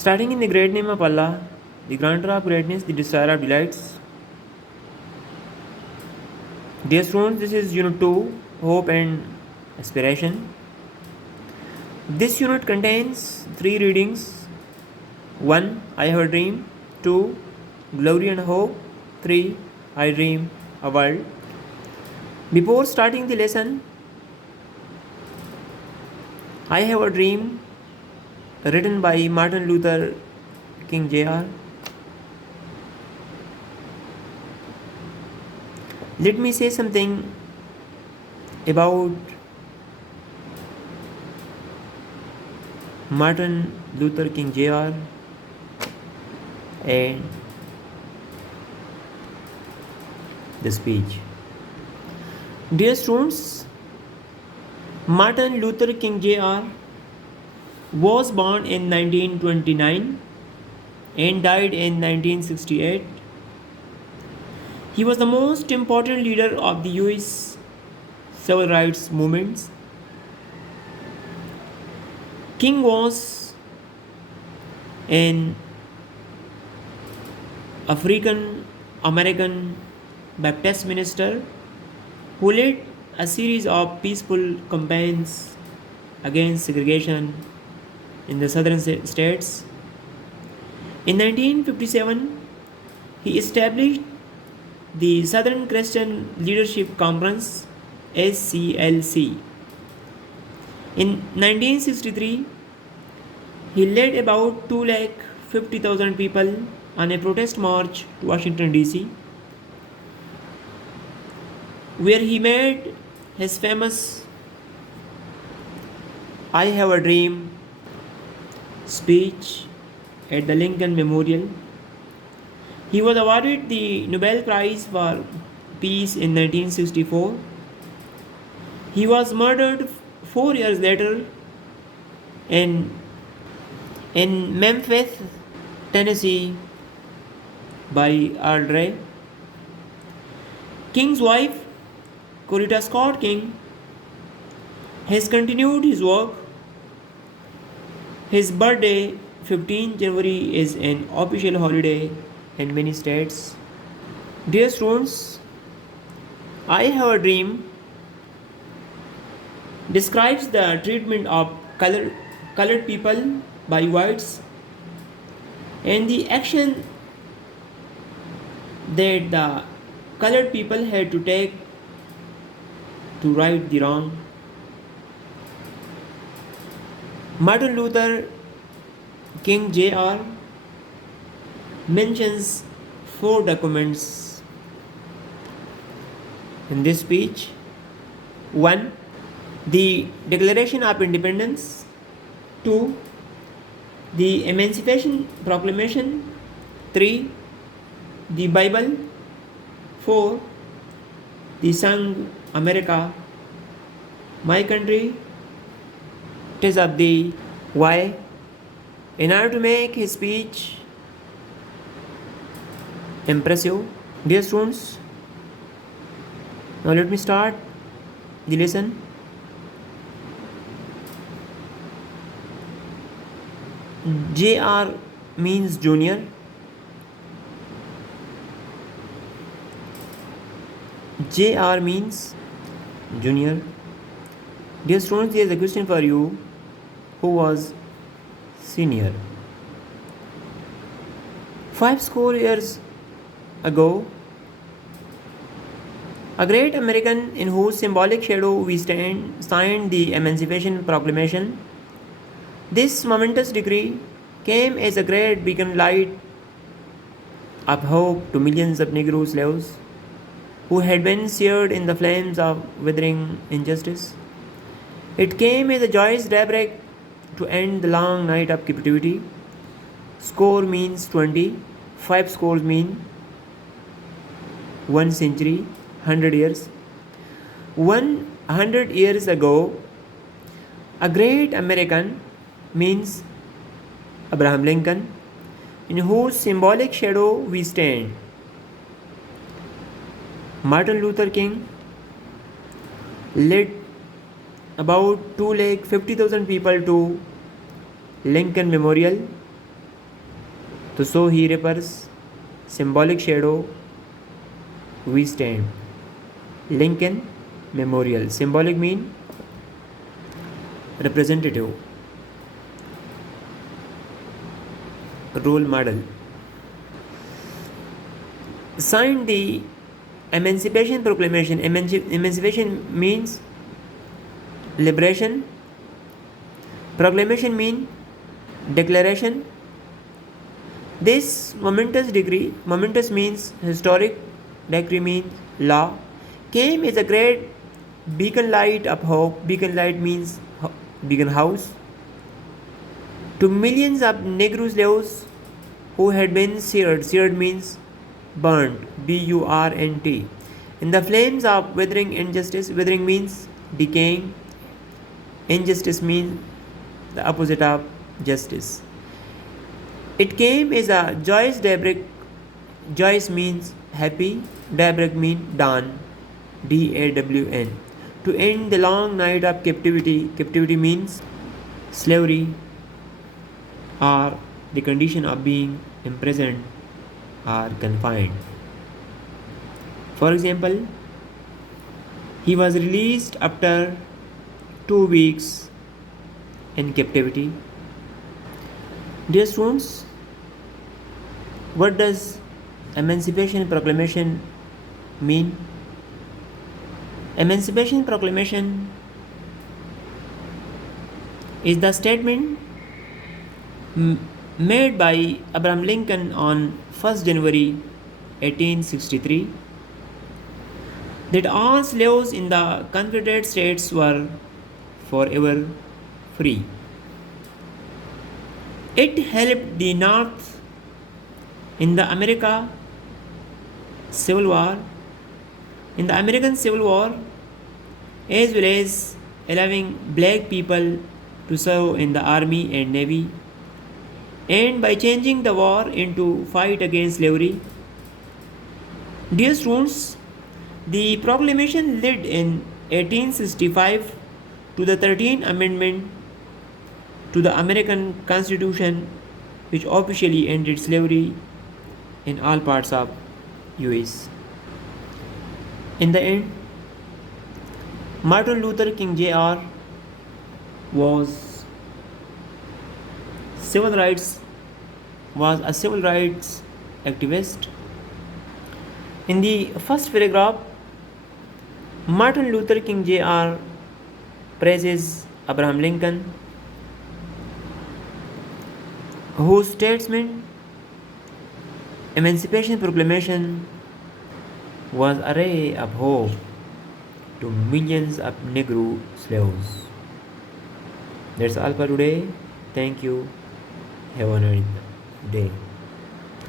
Starting in the great name of Allah, the granter of greatness, the destroyer of delights. Dear students, this is Unit 2, Hope and Aspiration. This unit contains 3 readings. 1. I have a dream. 2. Glory and hope. 3. I dream a world. Before starting the lesson, I have a dream, written by Martin Luther King Jr. Let me say something about Martin Luther King Jr. and the speech. Dear students, Martin Luther King Jr. was born in 1929 and died in 1968. He was the most important leader of the US civil rights movements. King was an African American Baptist minister who led a series of peaceful campaigns against segregation in the southern states. In 1957, he established the Southern Christian Leadership Conference (SCLC). In 1963, he led about 250,000 people on a protest march to Washington DC, where he made his famous I Have a Dream speech at the Lincoln Memorial. He was awarded the Nobel Prize for Peace in 1964. He was murdered 4 years later in Memphis, Tennessee by Earl Ray. King's wife, Coretta Scott King, has continued his work. His birthday, 15 January, is an official holiday in many states. Dear students, I Have a Dream describes the treatment of colored people by whites and the action that the colored people had to take to right the wrong. Martin Luther King Jr. mentions 4 documents in this speech. 1. The Declaration of Independence. 2. The Emancipation Proclamation. 3. The Bible. 4. The song America, My Country, 'Tis of Thee. Why? In order to make his speech impressive. Dear students, now let me start the lesson. JR means junior. JR means junior. Dear students, there is a question for you. Who was senior? 50 years ago, a great American in whose symbolic shadow we stand signed the Emancipation Proclamation. This momentous decree came as a great beacon light of hope to millions of Negro slaves who had been seared in the flames of withering injustice. It came as a joyous daybreak to end the long night of captivity. Score means 20, 5 scores mean 1 century, 100 years. 100 years ago, a great American means Abraham Lincoln, in whose symbolic shadow we stand. Martin Luther King led about 250,000 people to Lincoln Memorial तो so he refers symbolic shadow we stand. Lincoln Memorial. Symbolic mean representative, role model. Signed the Emancipation Proclamation. Emancipation means liberation. Proclamation mean declaration. This momentous means historic, decree means law, came as a great beacon light of hope. Beacon light means beacon house to millions of Negro slaves who had been seared. Seared means burnt, burnt, in the flames of withering injustice. Withering means decaying, injustice means the opposite of justice. It came as a joyous daybreak. Joyous means happy, daybreak means dawn, dawn, to end the long night of captivity. Captivity means slavery or the condition of being imprisoned or confined. For example, he was released after 2 weeks in captivity. Dear students, what does Emancipation Proclamation mean? Emancipation Proclamation is the statement made by Abraham Lincoln on 1st January 1863 that all slaves in the Confederate States were forever free. It helped the North in the American Civil War, as well as allowing black people to serve in the army and navy, and by changing the war into fight against slavery. Dear students, the proclamation led in 1865 to the 13th Amendment to the American Constitution, which officially ended slavery in all parts of US. In the end, Martin Luther King Jr. was a civil rights activist. In the first paragraph, Martin Luther King Jr. praises Abraham Lincoln, whose statement Emancipation Proclamation was a ray of hope to millions of Negro slaves. That's all for today. Thank you. Have a nice day.